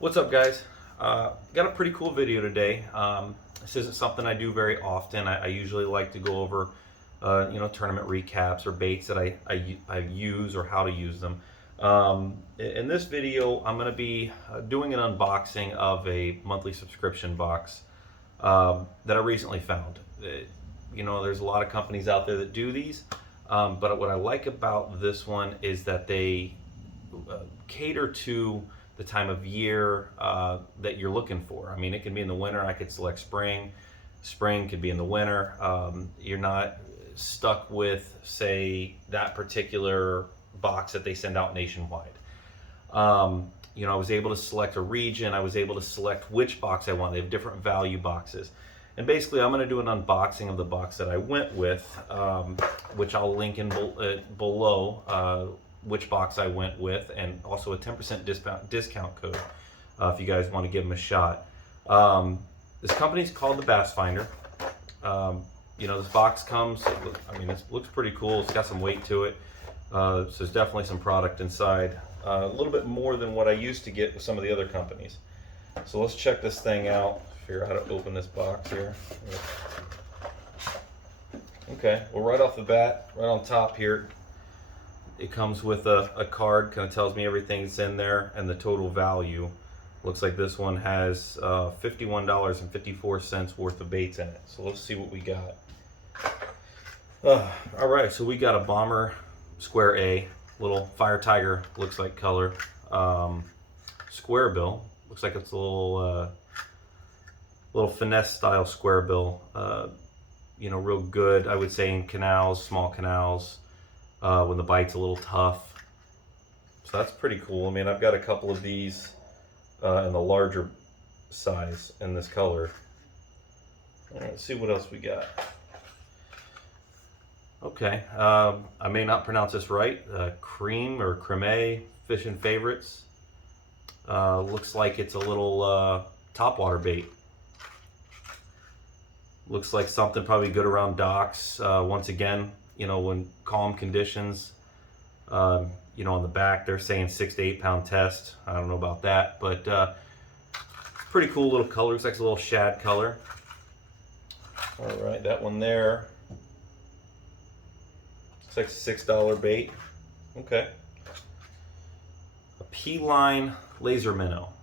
What's up, guys? Got a pretty cool video today. This isn't something I do very often. I usually like to go over tournament recaps or baits that I use or how to use them. In this video, I'm going to be doing an unboxing of a monthly subscription box that I recently found. There's a lot of companies out there that do these, but what I like about this one is that they cater to the time of year that you're looking for. I mean, it can be in the winter. I could select spring. Spring could be in the winter. You're not stuck with, say, that particular box that they send out nationwide. I was able to select a region. I was able to select which box I want. They have different value boxes. And basically, I'm going to do an unboxing of the box that I went with, which I'll link in below. Which box I went with, and also a 10% discount code if you guys want to give them a shot. This company's called the Bass Finder. This box comes, it looks pretty cool. It's got some weight to it. So there's definitely some product inside. A little bit more than what I used to get with some of the other companies. So let's check this thing out. Figure out how to open this box here. Okay, well, right off the bat, right on top here, it comes with a card, kind of tells me everything that's in there and the total value. Looks like this one has $51.54 worth of baits in it. So let's see what we got. All right, so we got a Bomber Square A, little Fire Tiger, looks like color. Square bill, looks like it's a little finesse style square bill. Real good, I would say, in canals, small canals. When the bite's a little tough. So that's pretty cool. I mean, I've got a couple of these in the larger size in this color. All right, let's see what else we got. Okay, I may not pronounce this right. Cream or creme fishing favorites. Looks like it's a little topwater bait. Looks like something probably good around docks. Once again, when calm conditions, on the back they're saying 6 to 8 pound test. I don't know about that, but pretty cool little color. Looks like a little shad color. All right, that one there. Looks like a $6 bait. Okay. A P-line laser minnow.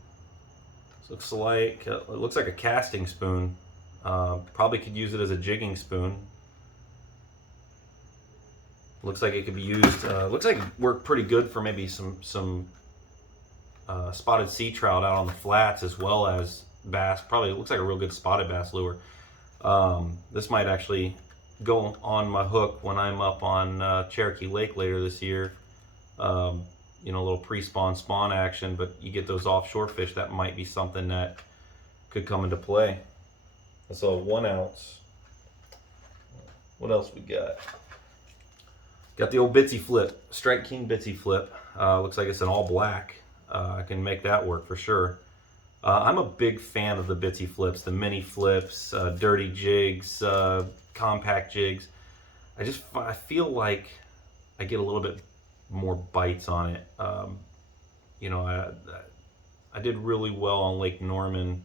This looks like a casting spoon. Probably could use it as a jigging spoon. Looks like it could be used. Looks like it worked pretty good for maybe some spotted sea trout out on the flats, as well as bass. Probably looks like a real good spotted bass lure. This might actually go on my hook when I'm up on Cherokee Lake later this year. A little pre-spawn spawn action, but you get those offshore fish. That might be something that could come into play. That's a 1 ounce. What else we got? Got the old Bitsy Flip, Strike King Bitsy Flip. Looks like it's an all black. I can make that work for sure. I'm a big fan of the Bitsy Flips, the mini flips, dirty jigs, compact jigs. I feel like I get a little bit more bites on it. I did really well on Lake Norman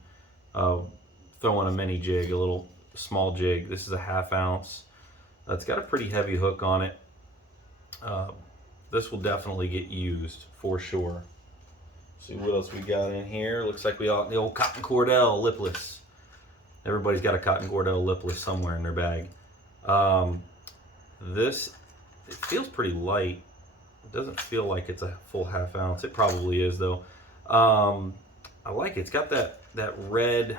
throwing a mini jig, a little small jig. This is a 1/2 ounce. It's got a pretty heavy hook on it. This will definitely get used for sure. See what else we got in here. Looks like we got the old Cotton Cordell lipless. Everybody's got a Cotton Cordell lipless somewhere in their bag. It feels pretty light. It doesn't feel like it's a full 1/2 ounce. It probably is though. I like it. It's got that red,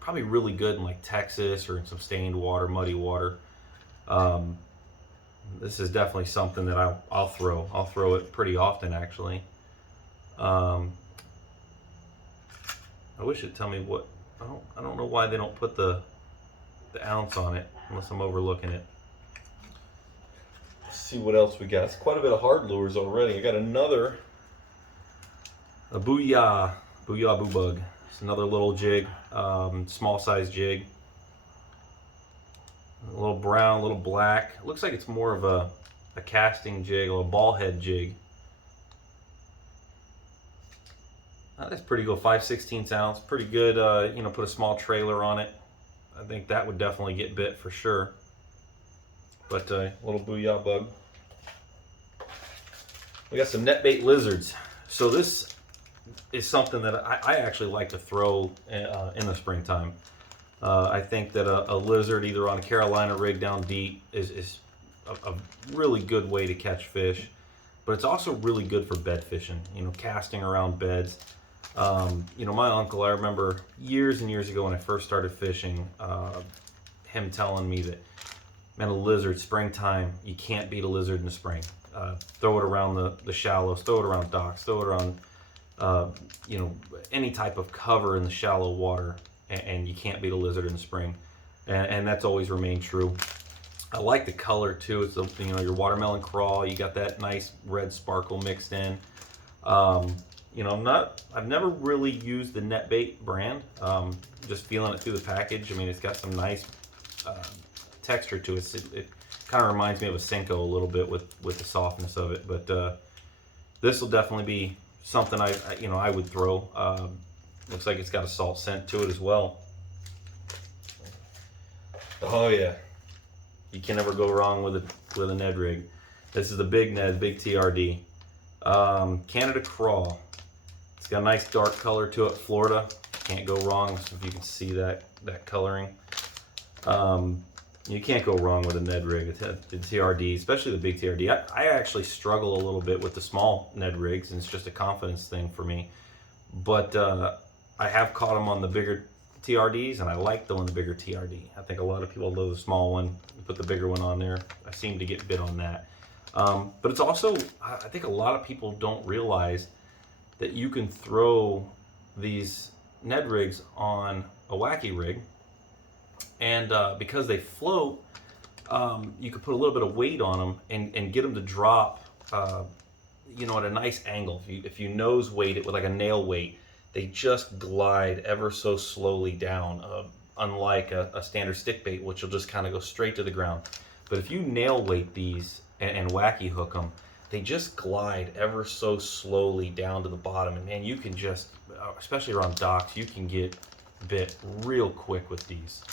probably really good in like Texas or in some stained water, muddy water. This is definitely something that I'll throw. I'll throw it pretty often, actually. I wish it'd tell me what. I don't know why they don't put the ounce on it, unless I'm overlooking it. Let's see what else we got. It's quite a bit of hard lures already. I got a Booyah Boo Bug. It's another little jig, small size jig. A little brown, a little black. It looks like it's more of a casting jig or a ball head jig. That's pretty good, 5/16 ounce, pretty good. You know, put a small trailer on it. I think that would definitely get bit for sure. But little booyah bug. We got some net bait lizards. So this is something that I actually like to throw in the springtime. I think that a lizard either on a Carolina rig down deep is a really good way to catch fish, but it's also really good for bed fishing, you know, casting around beds. You know, my uncle, I remember years and years ago when I first started fishing, him telling me that, man, a lizard, springtime, you can't beat a lizard in the spring. Throw it around the shallows, throw it around docks, throw it around, you know, any type of cover in the shallow water, and you can't beat a lizard in the spring. And that's always remained true. I like the color too. It's, you know, your watermelon crawl, you got that nice red sparkle mixed in. You know, I've never really used the NetBait brand. Just feeling it through the package. I mean, it's got some nice texture to it. It kind of reminds me of a Senko a little bit with the softness of it. But this will definitely be something you know, I would throw. Looks like it's got a salt scent to it as well. Oh yeah, you can never go wrong with a Ned rig. This is the big Ned, big TRD. Canada Crawl. It's got a nice dark color to it. Florida, can't go wrong. If you can see that coloring. You can't go wrong with a Ned rig. The TRD, especially the big TRD. I actually struggle a little bit with the small Ned rigs, and it's just a confidence thing for me. But I have caught them on the bigger TRDs, and I like the bigger TRD. I think a lot of people love the small one. You put the bigger one on there. I seem to get bit on that. But it's also, I think a lot of people don't realize that you can throw these Ned rigs on a wacky rig, and because they float, you can put a little bit of weight on them and get them to drop, you know, at a nice angle. If you nose weight it with like a nail weight, they just glide ever so slowly down, unlike a standard stick bait, which will just kind of go straight to the ground. But if you nail weight these and wacky hook them, they just glide ever so slowly down to the bottom. And man, you can just, especially around docks, you can get bit real quick with these.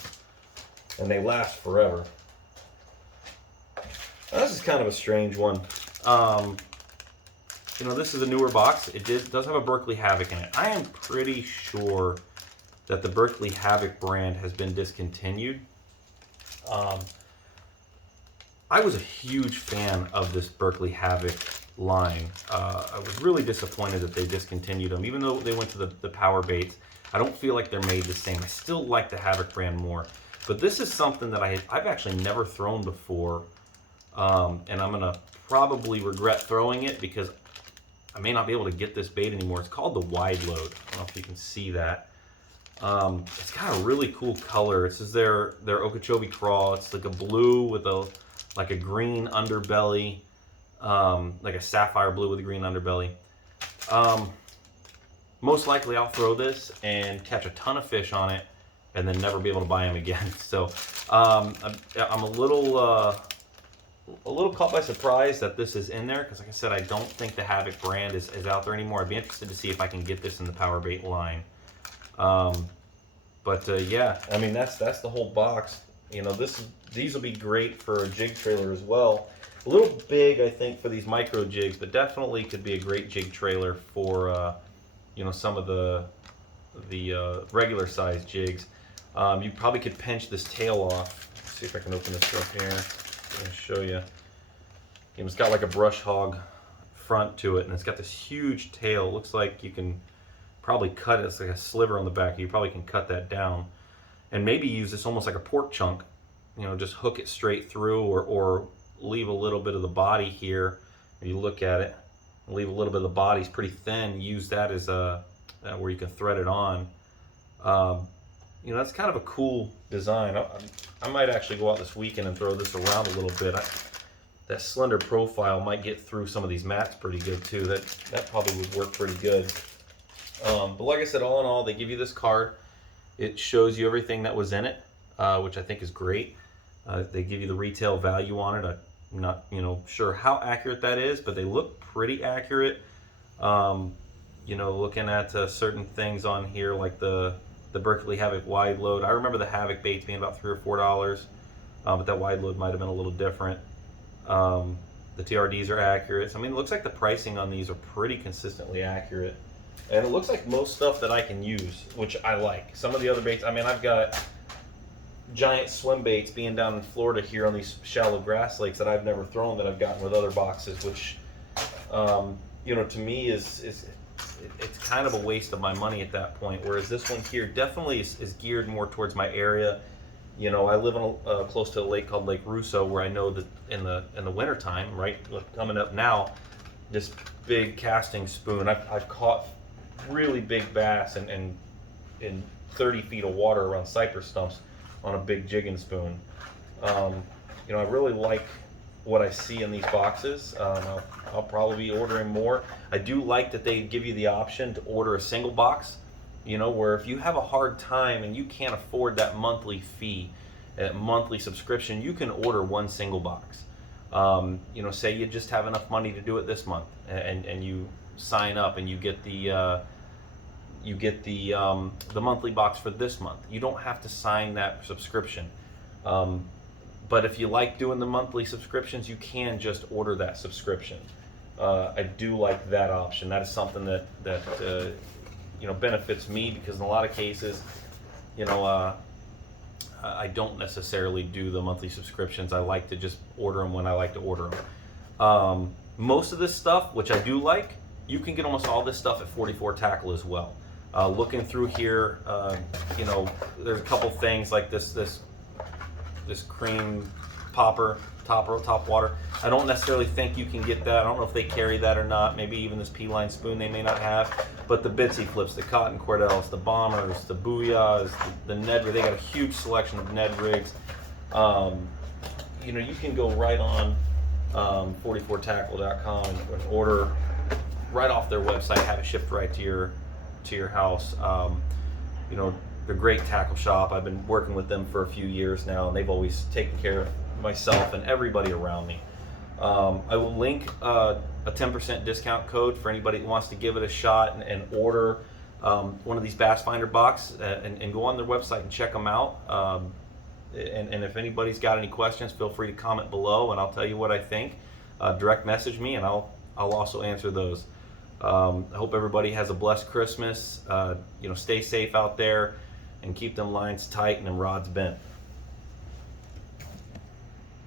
And they last forever. Now, this is kind of a strange one. You know, this is a newer box. It does have a Berkeley Havoc in it. I am pretty sure that the Berkeley Havoc brand has been discontinued. I was a huge fan of this Berkeley Havoc line. I was really disappointed that they discontinued them, even though they went to the power baits. I don't feel like they're made the same. I still like the Havoc brand more. But this is something that I've actually never thrown before, and I'm gonna probably regret throwing it because I may not be able to get this bait anymore. It's called the Wide Load. I don't know if you can see that. It's got a really cool color. This is their Okeechobee crawl. It's like a blue with like a green underbelly, like a sapphire blue with a green underbelly. Most likely I'll throw this and catch a ton of fish on it and then never be able to buy them again. So I'm a little caught by surprise that this is in there, because like I said, I don't think the Havoc brand is out there anymore. I'd be interested to see if I can get this in the power bait line. Yeah, I mean, that's the whole box. You know, these will be great for a jig trailer as well. A little big, I think, for these micro jigs, but definitely could be a great jig trailer for you know, some of the regular size jigs. You probably could pinch this tail off. Let's see if I can open this up here. I'm going to show you. It's got like a brush hog front to it, and it's got this huge tail. It looks like you can probably cut it. It's like a sliver on the back. You probably can cut that down and maybe use this almost like a pork chunk. You know, just hook it straight through, or leave a little bit of the body here. If you look at it, leave a little bit of the body. It's pretty thin. Use that as a where you can thread it on. You know, that's kind of a cool design. I might actually go out this weekend and throw this around a little bit. That slender profile might get through some of these mats pretty good too. That probably would work pretty good. But like I said, all in all, they give you this card. It shows you everything that was in it, which I think is great. They give you the retail value on it. I'm not, you know, sure how accurate that is, but they look pretty accurate. you know, looking at certain things on here like the Berkeley Havoc wide load. I remember the Havoc baits being about $3 or $4, but that wide load might have been a little different. The TRDs are accurate. So, I mean, it looks like the pricing on these are pretty consistently accurate. And it looks like most stuff that I can use, which I like. Some of the other baits, I mean, I've got giant swim baits being down in Florida here on these shallow grass lakes that I've never thrown that I've gotten with other boxes, which, you know, to me it's kind of a waste of my money at that point. Whereas this one here definitely is geared more towards my area. You know, I live in close to a lake called Lake Russo, where I know that in the winter time, right, coming up now, this big casting spoon, I've caught really big bass in 30 feet of water around cypress stumps on a big jigging spoon. You know, I really like what I see in these boxes. I'll probably be ordering more. I do like that they give you the option to order a single box, you know, where if you have a hard time and you can't afford that monthly fee, that monthly subscription, you can order one single box. You know, say you just have enough money to do it this month, and you sign up and you get the monthly box for this month. You don't have to sign that subscription. But if you like doing the monthly subscriptions, you can just order that subscription. I do like that option. That is something that you know, benefits me, because in a lot of cases, you know, I don't necessarily do the monthly subscriptions. I like to just order them when I like to order them. Most of this stuff, which I do like, you can get almost all this stuff at 44 Tackle as well. Looking through here, you know, there's a couple things like this cream popper, top water. I don't necessarily think you can get that. I don't know if they carry that or not. Maybe even this P-line spoon they may not have. But the Bitsy flips, the cotton cordels, the bombers, the booyahs, the Ned rig. They got a huge selection of Ned rigs. You know, you can go right on 44tackle.com and order right off their website, have it shipped right to your house. You know, they're a great tackle shop. I've been working with them for a few years now, and they've always taken care of myself and everybody around me. I will link a 10% discount code for anybody that wants to give it a shot and order one of these Bass Finder box, and go on their website and check them out. And if anybody's got any questions, feel free to comment below, and I'll tell you what I think. Direct message me, and I'll also answer those. I hope everybody has a blessed Christmas. You know, stay safe out there and keep them lines tight and them rods bent.